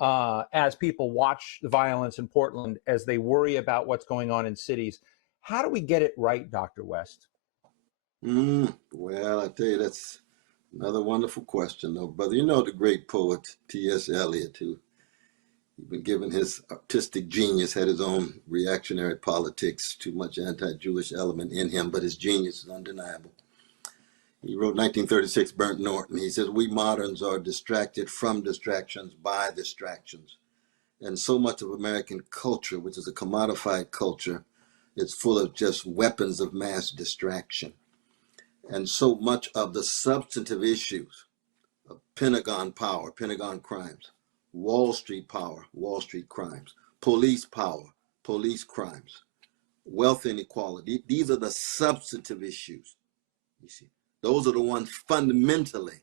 as people watch the violence in Portland, as they worry about what's going on in cities. How do we get it right, Dr. West? Well, I tell you, that's another wonderful question, though, brother. You know the great poet T.S. Eliot, who even given his artistic genius, had his own reactionary politics, too much anti-Jewish element in him, but his genius is undeniable. He wrote 1936, Burnt Norton. He says, we moderns are distracted from distractions by distractions. And so much of American culture, which is a commodified culture, is full of just weapons of mass distraction. And so much of the substantive issues of Pentagon power, Pentagon crimes, Wall Street power, Wall Street crimes, police power, police crimes, wealth inequality, these are the substantive issues. You see, those are the ones fundamentally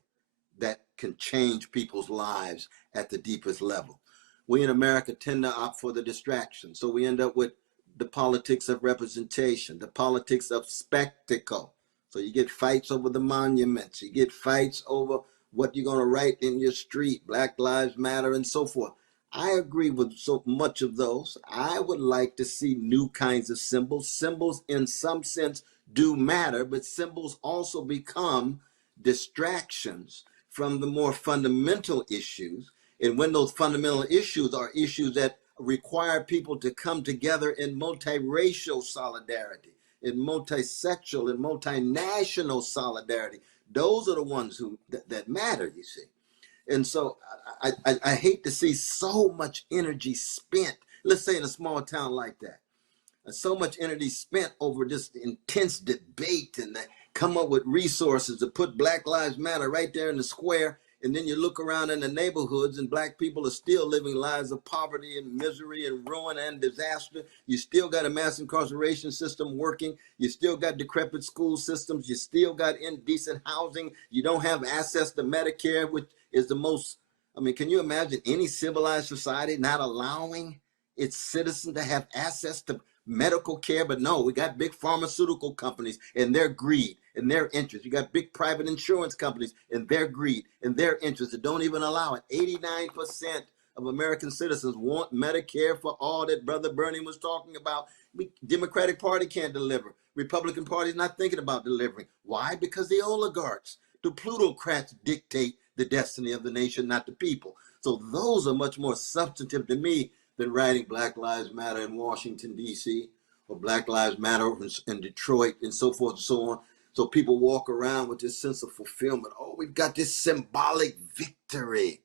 that can change people's lives at the deepest level. We in America tend to opt for the distraction. So we end up with the politics of representation, the politics of spectacle. So you get fights over the monuments, you get fights over what you're going to write in your street, Black Lives Matter and so forth. I agree with so much of those. I would like to see new kinds of symbols. Symbols in some sense do matter, but symbols also become distractions from the more fundamental issues. And when those fundamental issues are issues that require people to come together in multiracial solidarity, in multisexual and multinational solidarity, those are the ones who that matter, you see. And so I hate to see so much energy spent, let's say in a small town like that, so much energy spent over this intense debate and that come up with resources to put Black Lives Matter right there in the square. And then you look around in the neighborhoods and black people are still living lives of poverty and misery and ruin and disaster. You still got a mass incarceration system working. You still got decrepit school systems. You still got indecent housing. You don't have access to Medicare, which is the most, I mean, can you imagine any civilized society not allowing its citizens to have access to medical care? But no, we got big pharmaceutical companies and their greed and their interest. You got big private insurance companies and their greed and their interest that don't even allow it. 89% of American citizens want Medicare for all that Brother Bernie was talking about. Democratic Party can't deliver. Republican Party is not thinking about delivering. Why? Because the oligarchs, the plutocrats dictate the destiny of the nation, not the people. So those are much more substantive to me than writing Black Lives Matter in Washington, D.C., or Black Lives Matter in Detroit, and so forth and so on. So people walk around with this sense of fulfillment. Oh, we've got this symbolic victory.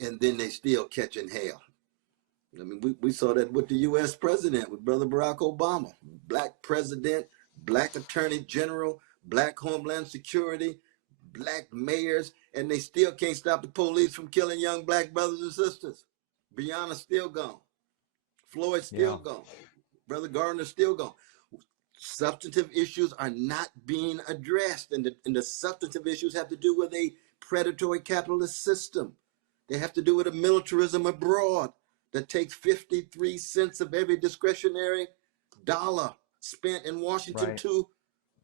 And then they still catching hell. I mean, we saw that with the U.S. president, with Brother Barack Obama. Black president, black attorney general, black homeland security, black mayors, and they still can't stop the police from killing young black brothers and sisters. Breonna's still gone. Floyd's still gone. Brother Gardner's still gone. Substantive issues are not being addressed, and the substantive issues have to do with a predatory capitalist system. They have to do with a militarism abroad that takes 53 cents of every discretionary dollar spent in Washington to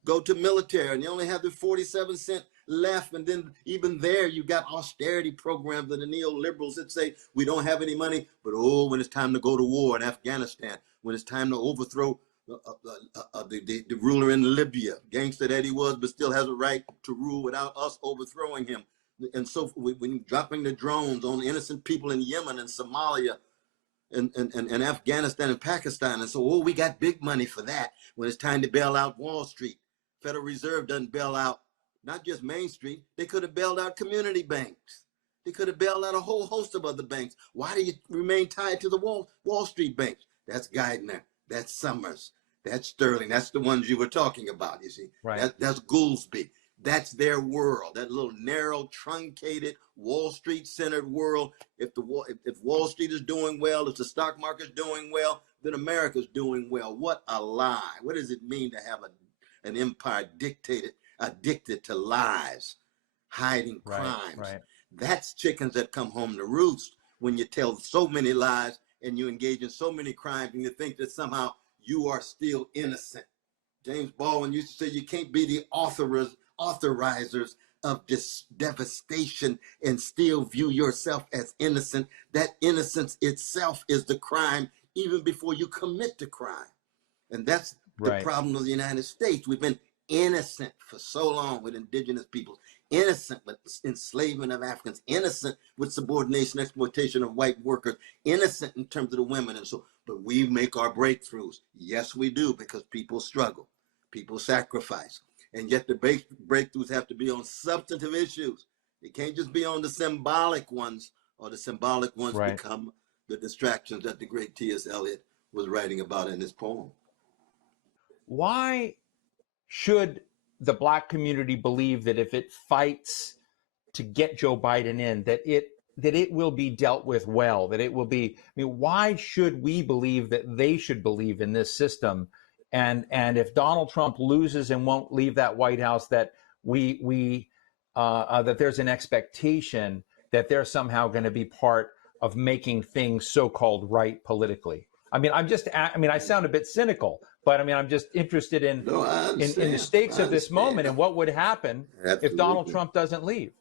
go to military, and you only have the 47 cent left. And then even there, you got austerity programs of the neoliberals that say we don't have any money, but oh, when it's time to go to war in Afghanistan, when it's time to overthrow the ruler in Libya, gangster that he was, but still has a right to rule without us overthrowing him. And so when dropping the drones on innocent people in Yemen and Somalia and Afghanistan and Pakistan. And so, oh, we got big money for that. When it's time to bail out Wall Street, Federal Reserve doesn't bail out not just Main Street. They could have bailed out community banks. They could have bailed out a whole host of other banks. Why do you remain tied to the Wall Street banks? That's Geithner. That's Summers. That's Sterling. That's the ones you were talking about, you see. That's Goolsbee. That's their world, that little narrow, truncated, Wall Street-centered world. If Wall Street is doing well, if the stock market's doing well, then America's doing well. What a lie. What does it mean to have an empire addicted to lies, hiding crimes? That's chickens that come home to roost when you tell so many lies and you engage in so many crimes and you think that somehow you are still innocent. James Baldwin used to say you can't be the authorizers of this devastation and still view yourself as innocent. That innocence itself is the crime even before you commit the crime. And that's the Right. problem of the United States. We've been innocent for so long with indigenous peoples, innocent with enslavement of Africans, innocent with subordination, exploitation of white workers, innocent in terms of the women. And so, but we make our breakthroughs. Yes, we do, because people struggle, people sacrifice. And yet the breakthroughs have to be on substantive issues. It can't just be on the symbolic ones, or the symbolic ones Right. become the distractions that the great T.S. Eliot was writing about in his poem. Why should the Black community believe that if it fights to get Joe Biden in, that it will be dealt with well, that it will be? I mean, why should we believe that they should believe in this system? And if Donald Trump loses and won't leave that White House, that we that there's an expectation that they're somehow going to be part of making things so-called right politically. I mean, I sound a bit cynical, but I mean, I'm just interested No, I in the understand. stakes I of this moment and understand. what would happen if Donald Absolutely. Trump doesn't leave.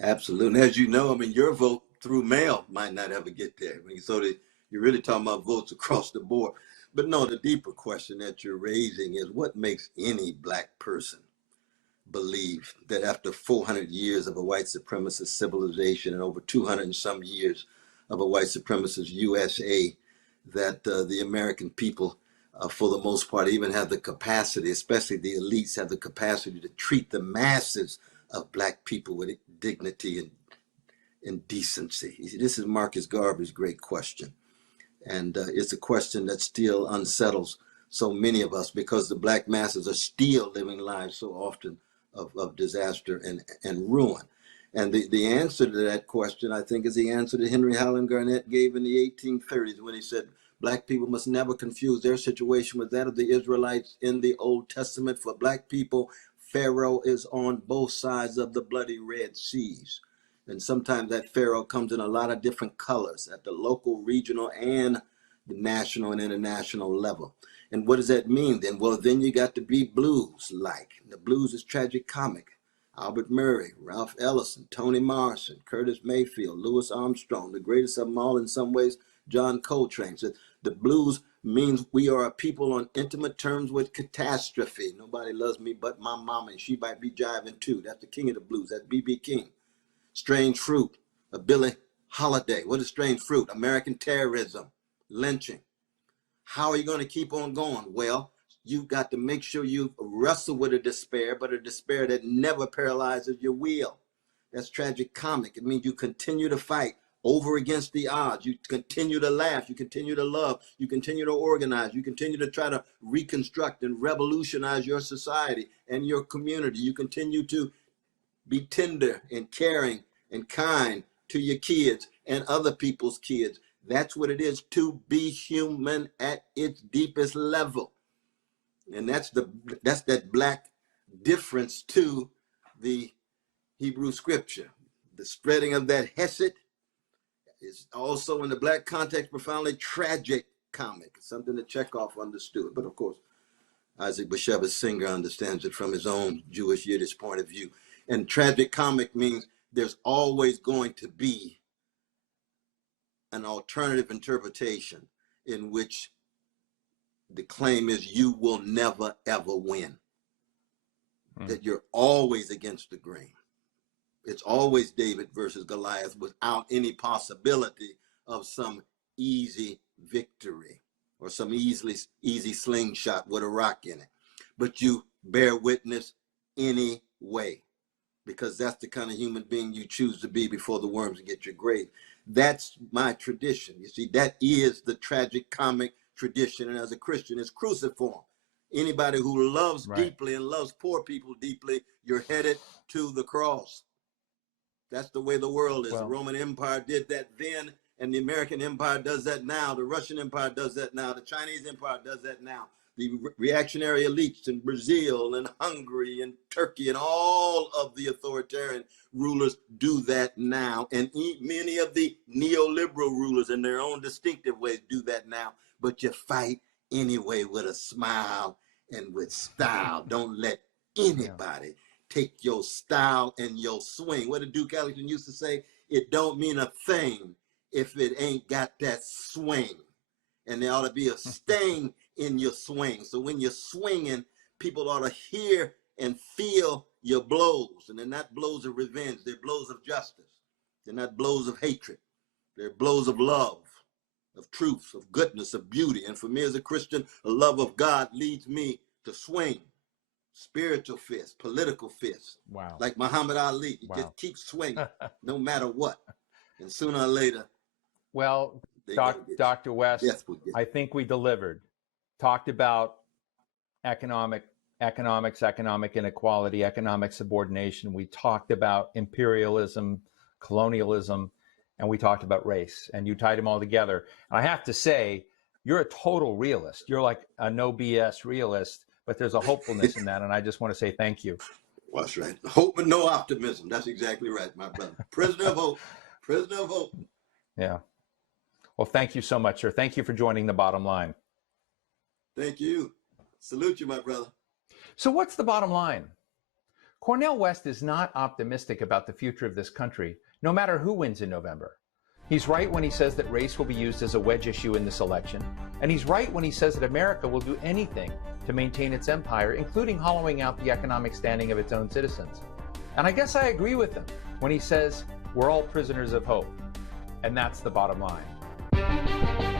Absolutely. As you know, I mean, your vote through mail might not ever get there. I mean, so you're really talking about votes across the board. But no, the deeper question that you're raising is what makes any Black person believe that after 400 years of a white supremacist civilization and over 200 and some years of a white supremacist USA, that the American people, for the most part, even have the capacity, especially the elites, have the capacity to treat the masses of Black people with dignity and decency? You see, this is Marcus Garvey's great question. And it's a question that still unsettles so many of us, because the Black masses are still living lives so often of disaster and ruin. And the answer to that question, I think, is the answer that Henry Highland Garnet gave in the 1830s when he said, Black people must never confuse their situation with that of the Israelites in the Old Testament. For Black people, Pharaoh is on both sides of the bloody Red Seas. And sometimes that Pharaoh comes in a lot of different colors at the local, regional, and the national and international level. And what does that mean then? Well, then you got to be blues-like. The blues is tragic comic. Albert Murray, Ralph Ellison, Toni Morrison, Curtis Mayfield, Louis Armstrong, the greatest of them all in some ways, John Coltrane. So the blues means we are a people on intimate terms with catastrophe. Nobody loves me but my mama, and she might be jiving too. That's the king of the blues. That's B.B. King. Strange Fruit, a Billie Holiday. What is Strange Fruit? American terrorism, lynching. How are you going to keep on going? Well, you've got to make sure you wrestle with a despair, but a despair that never paralyzes your will. That's tragic comic. It means you continue to fight over against the odds. You continue to laugh. You continue to love. You continue to organize. You continue to try to reconstruct and revolutionize your society and your community. You continue to be tender and caring and kind to your kids and other people's kids. That's what it is to be human at its deepest level. And that's that Black difference to the Hebrew scripture. The spreading of that Hesed is also in the Black context profoundly tragic comic, something that Chekhov understood. But of course, Isaac Bashevis Singer understands it from his own Jewish Yiddish point of view. And tragic comic means there's always going to be an alternative interpretation in which the claim is you will never, ever win. That you're always against the grain. It's always David versus Goliath without any possibility of some easy victory or some easy slingshot with a rock in it. But you bear witness anyway, because that's the kind of human being you choose to be before the worms get your grave. That's my tradition. You see, that is the tragic comic tradition. And as a Christian, it's cruciform. Anybody who loves Right. deeply and loves poor people deeply, you're headed to the cross. That's the way the world is. Well, the Roman Empire did that then, and the American Empire does that now. The Russian Empire does that now. The Chinese Empire does that now. The reactionary elites in Brazil and Hungary and Turkey and all of the authoritarian rulers do that now. And many of the neoliberal rulers in their own distinctive ways do that now. But you fight anyway with a smile and with style. Don't let anybody take your style and your swing. What did Duke Ellington used to say? It don't mean a thing if it ain't got that swing. And there ought to be a sting in your swing. So when you're swinging, people ought to hear and feel your blows. And they're not blows of revenge. They're blows of justice. They're not blows of hatred. They're blows of love, of truth, of goodness, of beauty. And for me as a Christian, the love of God leads me to swing. Spiritual fists, political fists. Wow. Like Muhammad Ali. You Wow. just keep swinging no matter what. And sooner or later, well, Dr. West, yes, I think we delivered. Talked about economics, economic inequality, economic subordination. We talked about imperialism, colonialism, and we talked about race. And you tied them all together. And I have to say, you're a total realist. You're like a no BS realist, but there's a hopefulness in that. And I just want to say thank you. Well, that's right. Hope and no optimism. That's exactly right, my brother. Prisoner of hope. Prisoner of hope. Yeah. Well, thank you so much, sir. Thank you for joining The Bottom Line. Thank you. Salute you, my brother. So what's the bottom line? Cornel West is not optimistic about the future of this country, no matter who wins in November. He's right when he says that race will be used as a wedge issue in this election, and he's right when he says that America will do anything to maintain its empire, including hollowing out the economic standing of its own citizens. And I guess I agree with him when he says we're all prisoners of hope, and that's the bottom line.